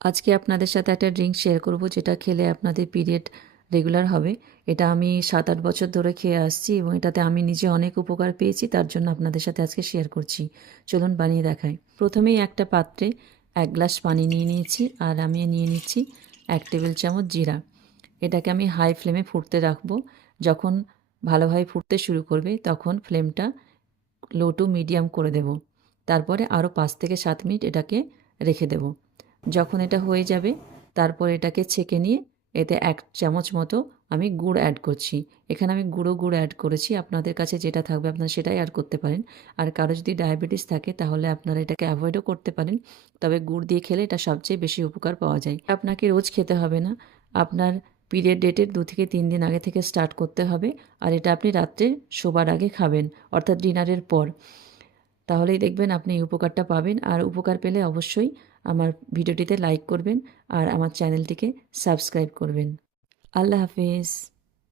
আজকে আপনাদের সাথে একটা ড্রিঙ্ক শেয়ার করব যেটা খেলে আপনাদের পিরিয়ড রেগুলার হবে। এটা আমি 7-8 বছর ধরে খেয়ে আসছি এবং এটাতে আমি নিজে অনেক উপকার পেয়েছি, তার জন্য আপনাদের সাথে আজকে শেয়ার করছি। চলুন বানিয়ে দেখাই। প্রথমেই একটা পাত্রে 1 গ্লাস পানি নিয়ে নিয়েছি আর আমি নিয়ে নিচ্ছি 1 টেবিল চামচ জিরা। এটাকে আমি হাই ফ্লেমে ফুটতে রাখবো। যখন ভালোভাবে ফুটতে শুরু করবে তখন ফ্লেমটা লো টু মিডিয়াম করে দেব। তারপরে আরও 5 থেকে 7 মিনিট এটাকে রেখে দেব। যখন এটা হয়ে যাবে তারপর এটাকে ছেঁকে নিয়ে এতে 1 চামচ মতো আমি গুড় অ্যাড করছি। এখানে আমি গুঁড়ো গুড় অ্যাড করেছি, আপনাদের কাছে যেটা থাকবে আপনারা সেটাই অ্যাড করতে পারেন। আর কারো যদি ডায়াবেটিস থাকে তাহলে আপনারা এটাকে অ্যাভয়েডও করতে পারেন, তবে গুড় দিয়ে খেলে এটা সবচেয়ে বেশি উপকার পাওয়া যায়। আপনাকে রোজ খেতে হবে না, আপনার পিরিয়ড ডেটের 2 থেকে 3 দিন আগে থেকে স্টার্ট করতে হবে। আর এটা আপনি রাত্রে শোবার আগে খাবেন, অর্থাৎ ডিনারের পর। তাহলেই দেখবেন আপনি এই উপকারটা পাবেন। আর উপকার পেলে অবশ্যই আমার ভিডিওটিতে লাইক করবেন আর আমার চ্যানেলটিকে সাবস্ক্রাইব করবেন। আল্লাহ হাফেজ।